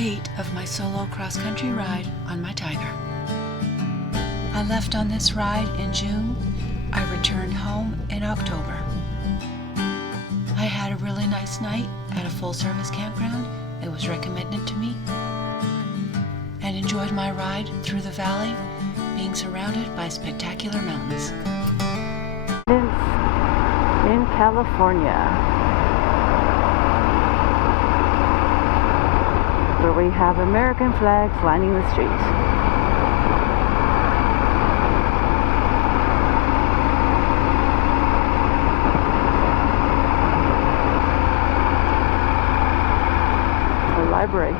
8 of my solo cross-country ride on my Tiger. I left on this ride in June. I returned home in October. I had a really nice night at a full-service campground that was recommended to me, and enjoyed my ride through the valley, being surrounded by spectacular mountains. In California, where we have American flags lining the streets. The library.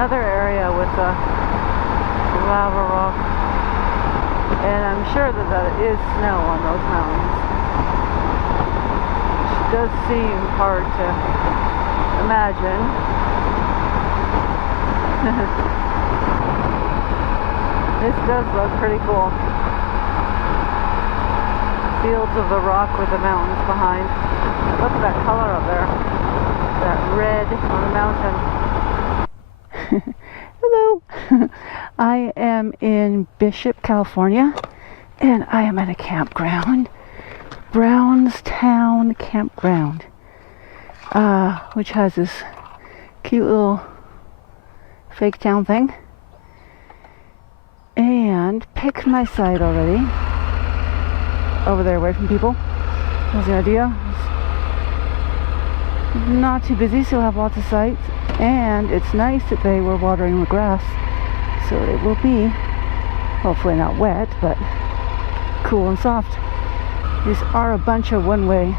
Another area with a lava rock, and I'm sure that it is snow on those mountains, which does seem hard to imagine. This does look pretty cool. Fields of the rock with the mountains behind. Look at that color up there, that red on the mountain. Hello. I am in Bishop, California, and I am at a campground, Brownstown Campground, which has this cute little fake town thing, and picked my site already over there away from people. That's the idea. It's not too busy, so we'll have lots of sites. And it's nice that they were watering the grass, so it will be hopefully not wet, but cool and soft. These are a bunch of one-way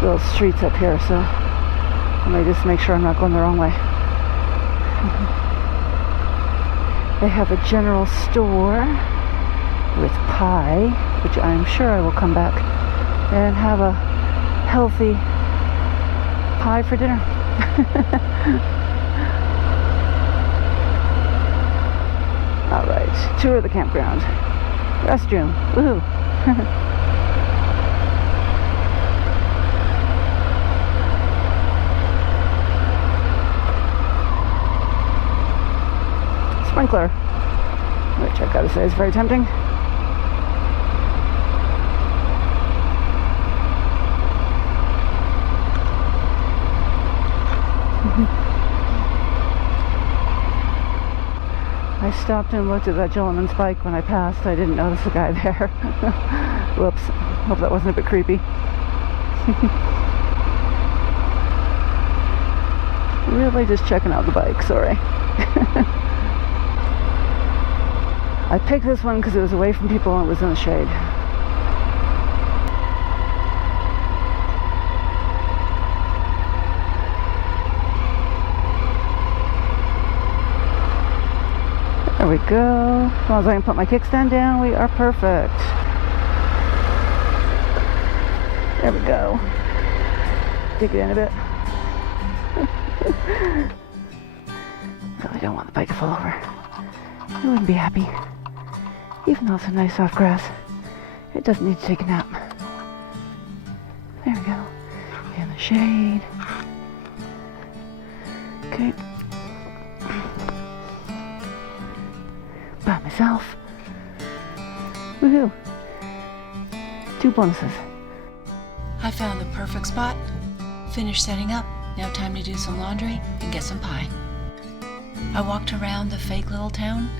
little streets up here, so I may just make sure I'm not going the wrong way. They have a general store with pie, which I'm sure I will come back and have a healthy pie for dinner. Alright, tour of the campground. Restroom. Woohoo! Sprinkler, which I've got to say is very tempting. I stopped and looked at that gentleman's bike when I passed. I didn't notice the guy there. Whoops. Hope that wasn't a bit creepy. Really just checking out the bike, sorry. I picked this one because it was away from people and it was in the shade. There we go. As long as I can put my kickstand down, we are perfect. There we go. Dig it in a bit. Really don't want the bike to fall over. I wouldn't be happy. Even though it's a nice soft grass, it doesn't need to take a nap. There we go. In the shade. Okay. By myself. Woohoo! 2 bonuses. I found the perfect spot. Finished setting up. Now time to do some laundry and get some pie. I walked around the fake little town.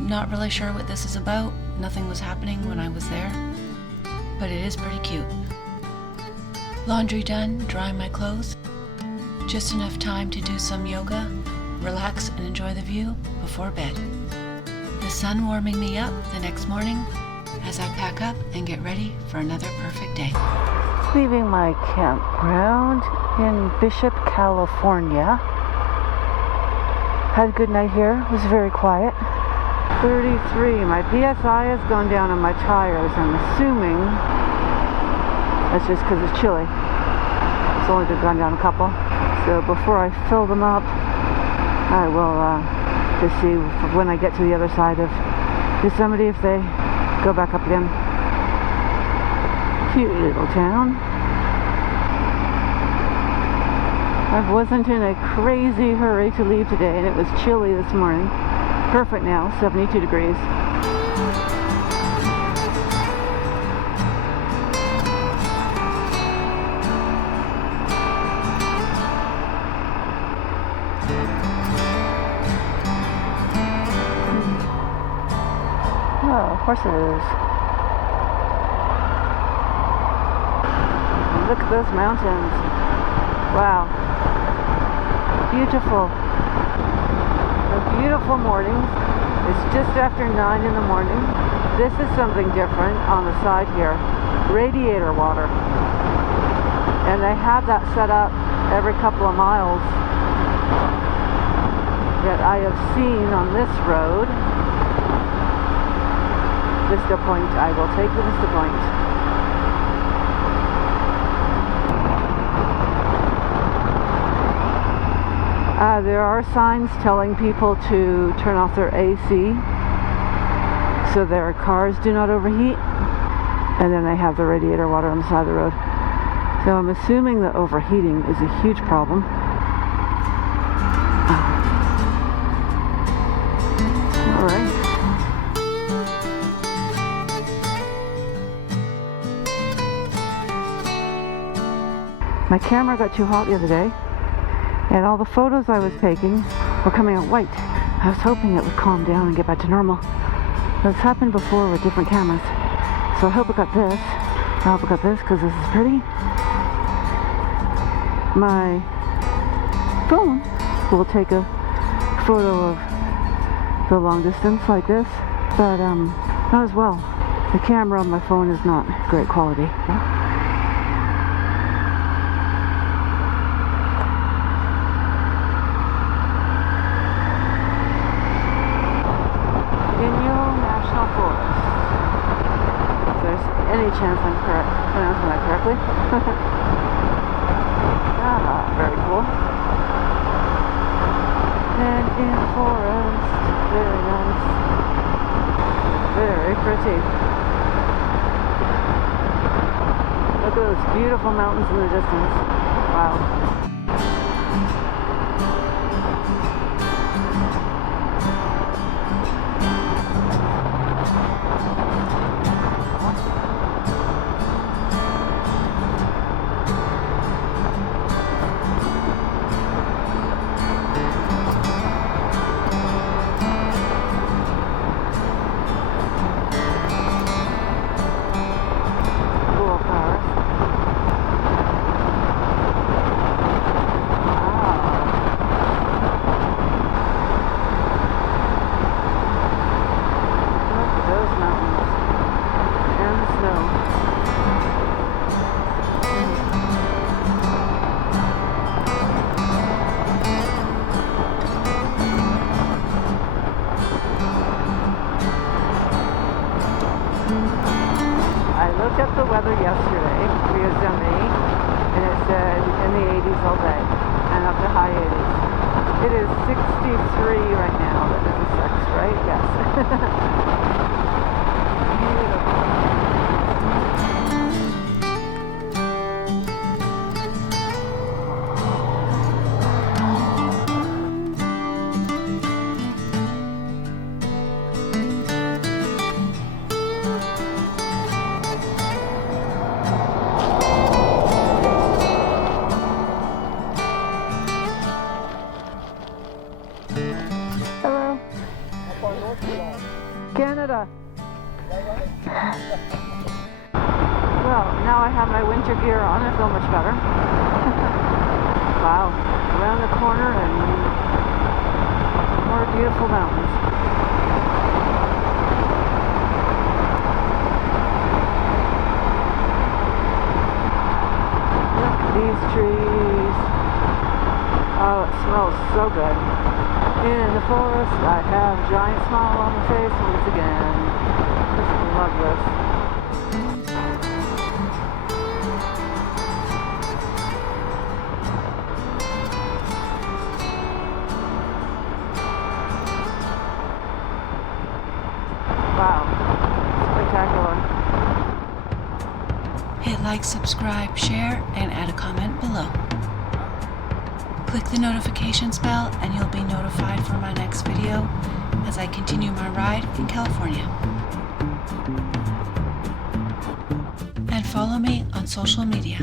Not really sure what this is about. Nothing was happening when I was there. But it is pretty cute. Laundry done, drying my clothes. Just enough time to do some yoga, relax and enjoy the view before bed. The sun warming me up the next morning as I pack up and get ready for another perfect day. Leaving my campground in Bishop, California. Had a good night here. It was very quiet. 33. My PSI has gone down on my tires. I'm assuming that's just because it's chilly. It's only gone down a couple. So before I fill them up, I will to see when I get to the other side of Yosemite if they go back up again. Cute little town. I wasn't in a crazy hurry to leave today, and it was chilly this morning. Perfect now, 72 degrees. Oh, horses. Look at those mountains. Wow. Beautiful. A beautiful morning. It's just after 9 in the morning. This is something different on the side here. Radiator water. And they have that set up every couple of miles that I have seen on this road. Vista Point. I will take the Vista Point. There are signs telling people to turn off their AC so their cars do not overheat, and then they have the radiator water on the side of the road. So I'm assuming that overheating is a huge problem. Alright. My camera got too hot the other day, and all the photos I was taking were coming out white. I was hoping it would calm down and get back to normal. But it's happened before with different cameras. So I hope it got this. I hope it got this because this is pretty. My phone will take a photo of the long distance like this, but not as well. The camera on my phone is not great quality. Any chance I'm pronouncing that correctly. Very cool. And in the forest, very nice. Very pretty. Look at those beautiful mountains in the distance. Wow. Checked the weather yesterday for Yosemite, and it said in the 80s all day and up to high 80s. It is 63 right now. That is a 6, right? Yes. Beautiful. Canada. Well, now I have my winter gear on. I feel much better. Wow. Around the corner and more beautiful mountains. Look at these trees. Oh, it smells so good. In the forest, I have a giant smile on my face once again. Just love this. Wow. Spectacular. Hit like, subscribe, share, and add a comment below. Click the notifications bell and you'll be notified for my next video as I continue my ride in California. And follow me on social media.